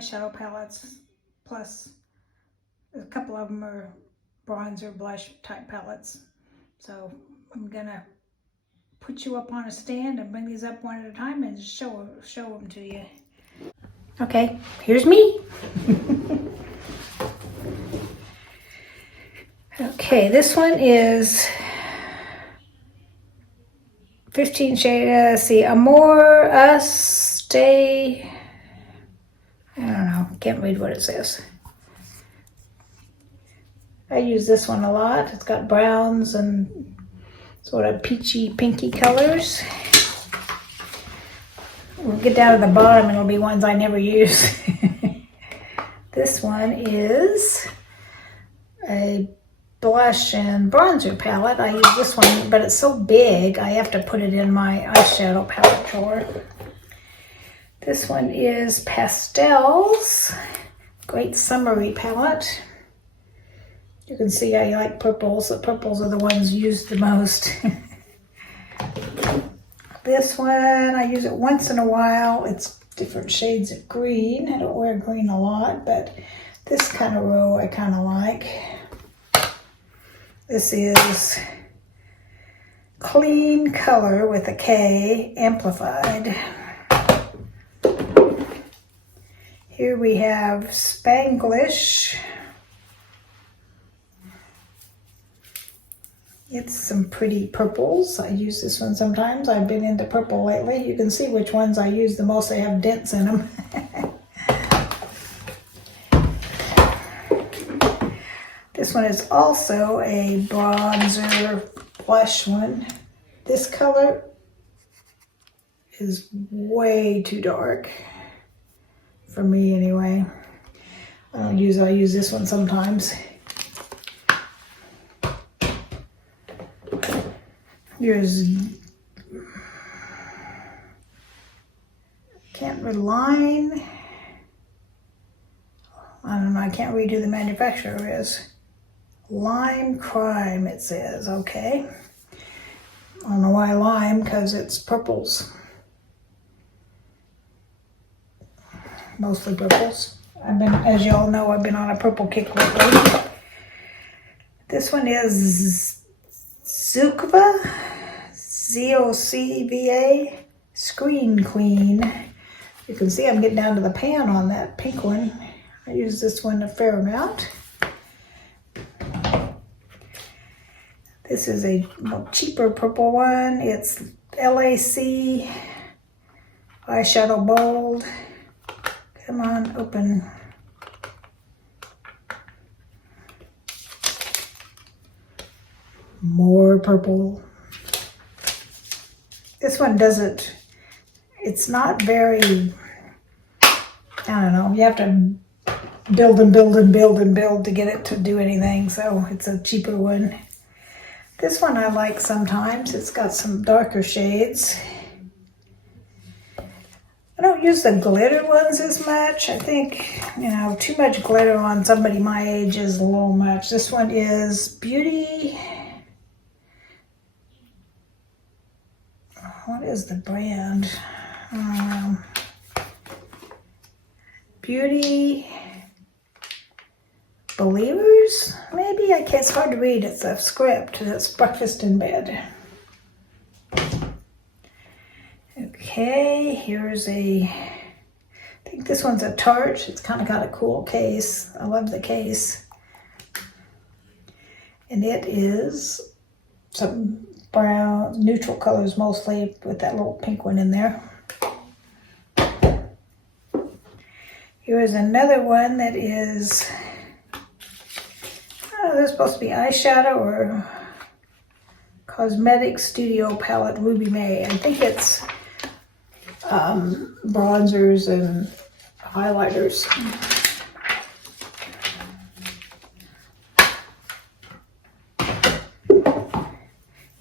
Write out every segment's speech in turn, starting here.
eyeshadow palettes, plus a couple of them are bronzer blush type palettes. So I'm gonna put you up on a stand and bring these up one at a time and show them to you. Okay, here's me. Okay, this one is 15 shade, see, Amor, Us, Stay, I don't know, can't read what it says. I use this one a lot. It's got browns and sort of peachy, pinky colors. We'll get down to the bottom and it'll be ones I never use. This one is a blush and bronzer palette. I use this one, but it's so big, I have to put it in my eyeshadow palette drawer. This one is Pastels, Great Summery palette. You can see I like purples. The purples are the ones used the most. This one, I use it once in a while. It's different shades of green. I don't wear green a lot, but this kind of row I kind of like. This is Clean Color with a K, amplified. Here we have Spanglish. It's some pretty purples. I use this one sometimes. I've been into purple lately. You can see which ones I use the most. They have dents in them. This one is also a bronzer blush one. This color is way too dark for me anyway. I use this one sometimes. Here's, can't read line. I don't know, I can't read who the manufacturer is. Lime Crime, it says, okay. I don't know why lime, because it's purples. Mostly purples. As you all know, I've been on a purple kick lately. This one is Zocva, Z-O-C-V-A, Screen Queen. You can see I'm getting down to the pan on that pink one. I use this one a fair amount. This is a cheaper purple one. It's LAC Eyeshadow Bold. Come on, open. More purple. This one doesn't, it's not very, I don't know, you have to build and build and build and build to get it to do anything, so it's a cheaper one. This one I like sometimes. It's got some darker shades. I don't use the glitter ones as much. I think, you know, too much glitter on somebody my age is a little much. This one is Beauty. What is the brand? Beauty Believers? Maybe, I can't, it's hard to read. It's a script. It's Breakfast in Bed. Okay, here's I think this one's a Tarte. It's kind of got a cool case. I love the case. And it is some brown, neutral colors mostly, with that little pink one in there. Here is another one that is, oh, this is supposed to be eyeshadow or Cosmetic Studio Palette Ruby May. I think it's bronzers and highlighters.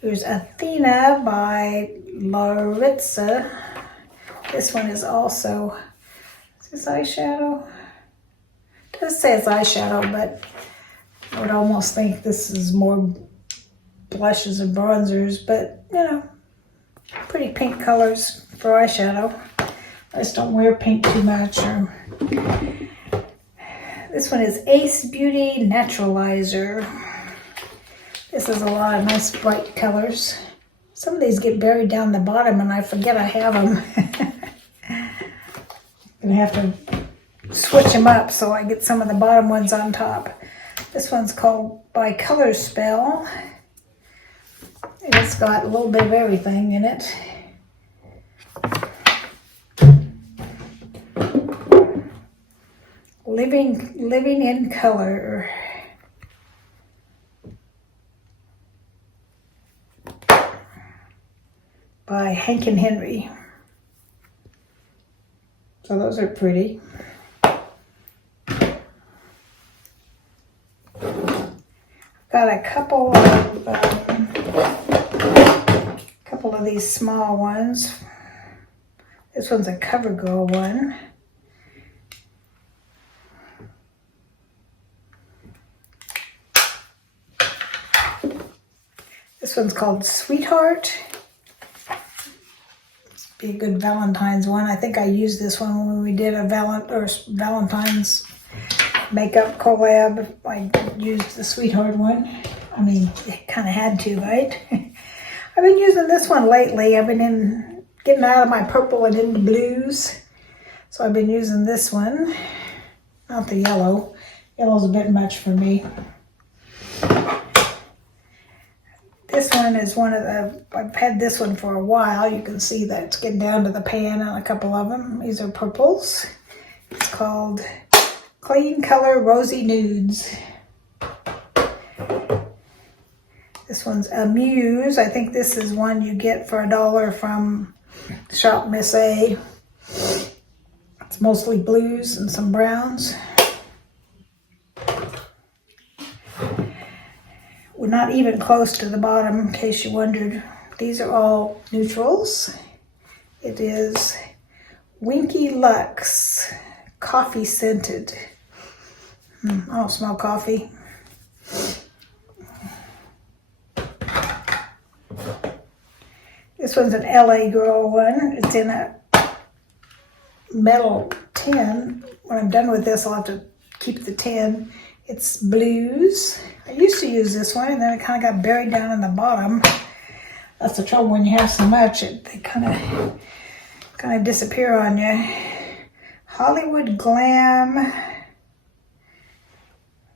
Here's Athena by Laritza. This one is also, is this eyeshadow? It does say it's eyeshadow, but I would almost think this is more blushes and bronzers, but you know, pretty pink colors for eyeshadow. I just don't wear pink too much. This one is Ace Beauty Naturalizer. This is a lot of nice bright colors. Some of these get buried down the bottom and I forget I have them. I'm gonna have to switch them up so I get some of the bottom ones on top. This one's called By Color Spell. It's got a little bit of everything in it. Living in Color. By Hank and Henry. So those are pretty. Got a couple of these small ones. This one's a CoverGirl one. This one's called Sweetheart. Be a good Valentine's one. I think I used this one when we did a Valentine's makeup collab. I used the Sweetheart one. I mean, it kind of had to, right? I've been using this one lately. I've been getting out of my purple and into blues. So I've been using this one. Not the yellow. Yellow's a bit much for me. This one is one of the, I've had this one for a while. You can see that it's getting down to the pan on a couple of them. These are purples. It's called Clean Color Rosy Nudes. This one's Amuse. I think this is one you get for $1 from Shop Miss A. It's mostly blues and some browns. We're not even close to the bottom, in case you wondered. These are all neutrals. It is Winky Lux Coffee Scented. I don't smell coffee. This one's an LA Girl one. It's in a metal tin. When I'm done with this, I'll have to keep the tin. It's blues. I used to use this one, and then it kind of got buried down in the bottom. That's the trouble when you have so much; they kind of disappear on you. Hollywood Glam.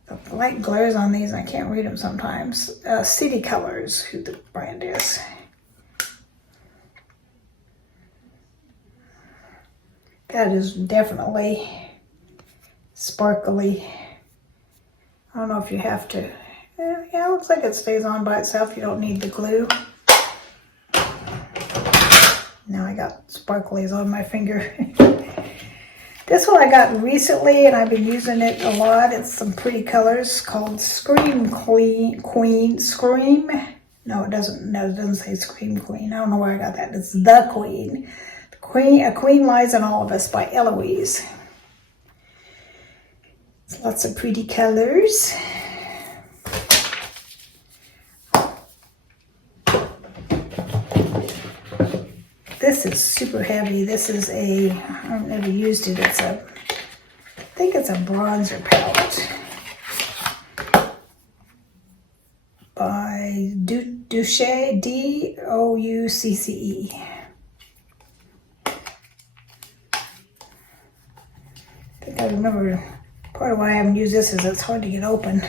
The light glares on these, and I can't read them sometimes. City Colors, who the brand is. That is definitely sparkly. I don't know if you have to. Yeah, it looks like it stays on by itself. You don't need the glue. Now I got sparklies on my finger. This one I got recently and I've been using it a lot. It's some pretty colors called Scream Queen. Scream? No, it doesn't. No, it doesn't say Scream Queen. I don't know where I got that. It's The Queen. A Queen Lies in All of Us by Eloise. Lots of pretty colors. This is super heavy. This is a, I've never used it. It's a, I think it's a bronzer palette by Doucce, D-O-U-C-C-E. I think I remember. Part of why I haven't used this is it's hard to get open.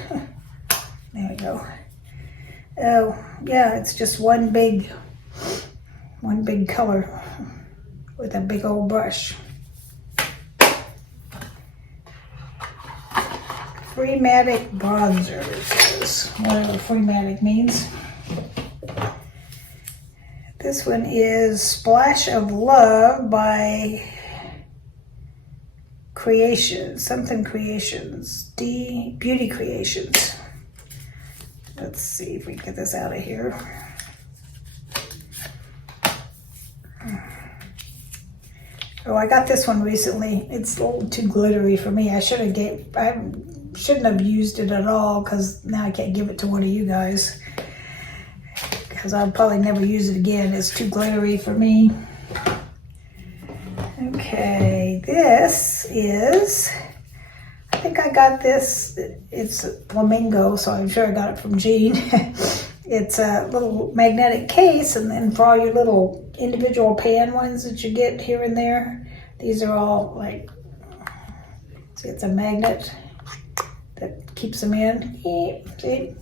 There we go. Oh, yeah, it's just one big color with a big old brush. Freematic bronzer, whatever Freematic means. This one is Splash of Love by Creations, something Creations, Beauty Creations. Let's see if we can get this out of here. Oh, I got this one recently. It's a little too glittery for me. I shouldn't have used it at all because now I can't give it to one of you guys because I'll probably never use it again. It's too glittery for me. Okay. this is, I think I got this, it's flamingo, so I'm sure I got it from Jean. It's a little magnetic case, and then for all your little individual pan ones that you get here and there, these are all like, see, it's a magnet that keeps them in. See?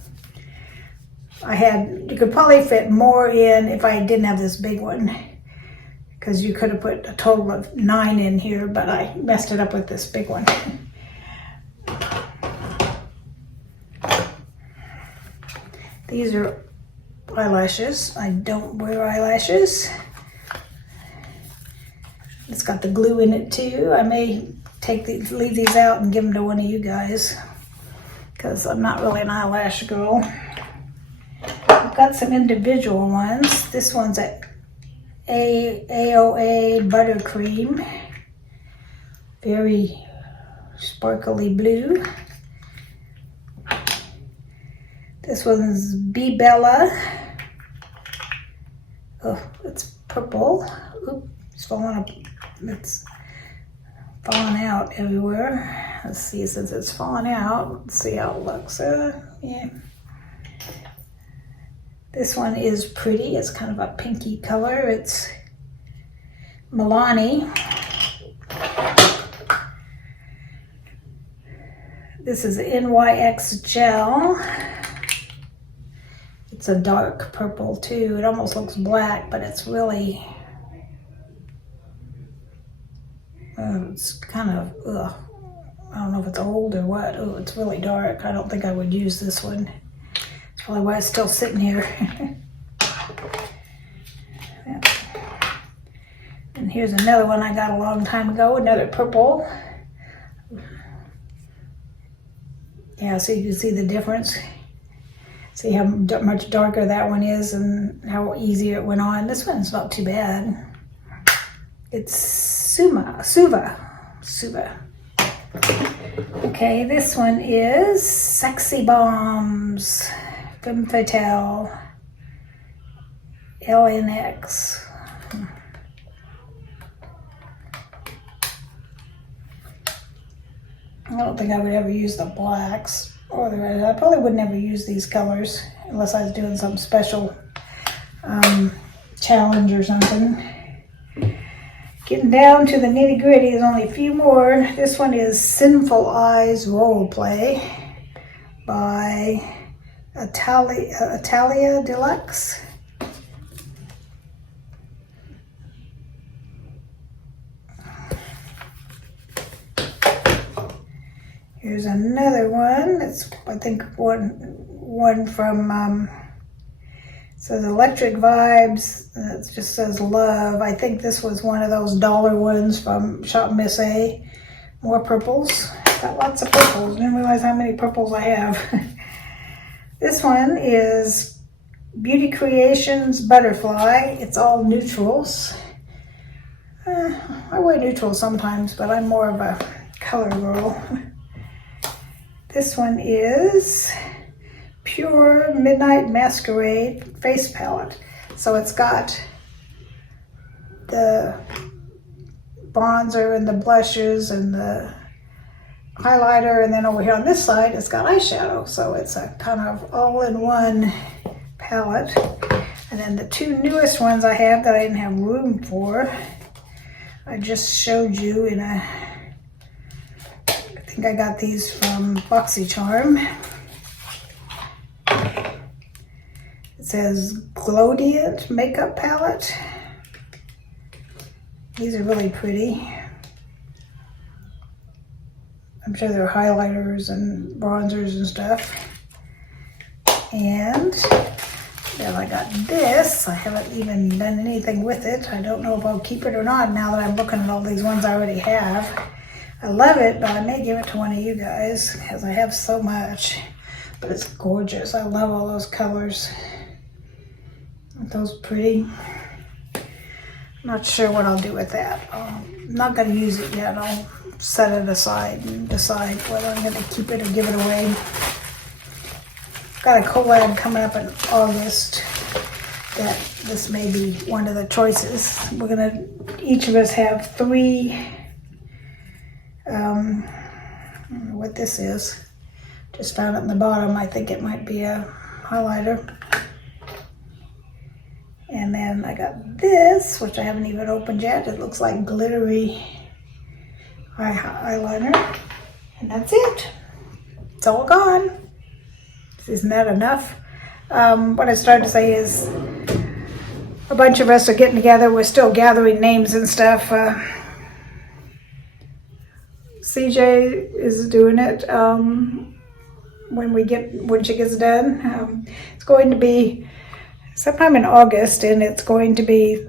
You could probably fit more in if I didn't have this big one, because you could have put a total of 9 in here, but I messed it up with this big one. These are eyelashes. I don't wear eyelashes. It's got the glue in it too. I may leave these out and give them to one of you guys, because I'm not really an eyelash girl. I've got some individual ones. This one's a AOA Buttercream. Very sparkly blue. This one's Bee Bella. Oh, it's purple. Oop, it's falling out everywhere. Let's see, since it's falling out, let's see how it looks. Yeah. This one is pretty. It's kind of a pinky color. It's Milani. This is NYX Gel. It's a dark purple too. It almost looks black, but it's really, it's kind of, I don't know if it's old or what. Oh, it's really dark. I don't think I would use this one. That's probably why it's still sitting here. Yeah. And here's another one I got a long time ago, another purple. Yeah, so you can see the difference. See how much darker that one is and how easy it went on. This one's not too bad. It's Suva. Okay, this one is Sexy Bombs Femme Fatale LNX. I don't think I would ever use the blacks or the red. I probably would never use these colors unless I was doing some special challenge or something. Getting down to the nitty gritty, there's only a few more. This one is Sinful Eyes Role Play by Italia Deluxe. Here's another one. It's, I think, one from, it says Electric Vibes. It just says Love. I think this was one of those dollar ones from Shop Miss A. More purples. Got lots of purples. Didn't realize how many purples I have. This one is Beauty Creations Butterfly. It's all neutrals. I wear neutrals sometimes, but I'm more of a color girl. This one is Pure Midnight Masquerade Face Palette. So it's got the bronzer and the blushes and the highlighter, and then over here on this side it's got eyeshadow. So it's a kind of all-in-one palette. And then the two newest ones I have that I didn't have room for, I just showed you in a, I think I got these from BoxyCharm. It says Glowdiant Makeup Palette. These are really pretty. I'm sure they're highlighters and bronzers and stuff. And then I got this. I haven't even done anything with it. I don't know if I'll keep it or not now that I'm looking at all these ones I already have. I love it, but I may give it to one of you guys because I have so much. But it's gorgeous. I love all those colors. Aren't those pretty? I'm not sure what I'll do with that. I'm not going to use it yet. I'll set it aside and decide whether I'm going to keep it or give it away. Got a collab coming up in August that this may be one of the choices. We're going to each of us have 3 I don't know what this is. Just found it in the bottom. I think it might be a highlighter. And then I got this, which I haven't even opened yet. It looks like glittery eyeliner. And that's it. It's all gone. Isn't that enough? What I started to say is a bunch of us are getting together. We're still gathering names and stuff. CJ is doing it when she gets done. It's going to be sometime in August, and it's going to be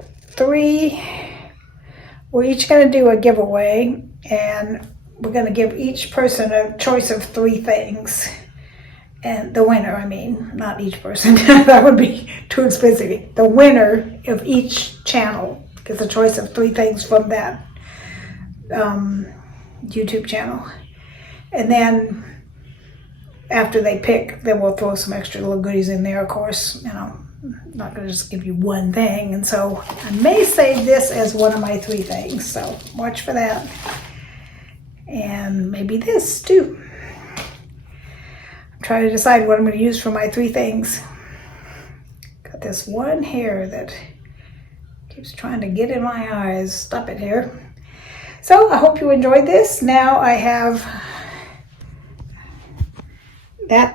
we're each going to do a giveaway, and we're going to give each person a choice of 3 things. And the winner, I mean, not each person, that would be too expensive. The winner of each channel gets a choice of 3 things from that YouTube channel. And then after they pick, then we'll throw some extra little goodies in there, of course. You know, I'm not going to just give you one thing. And so I may save this as one of my 3 things. So watch for that. And maybe this too. I'm trying to decide what I'm going to use for my 3 things. Got this one hair that keeps trying to get in my eyes. Stop it, hair. So I hope you enjoyed this. Now I have that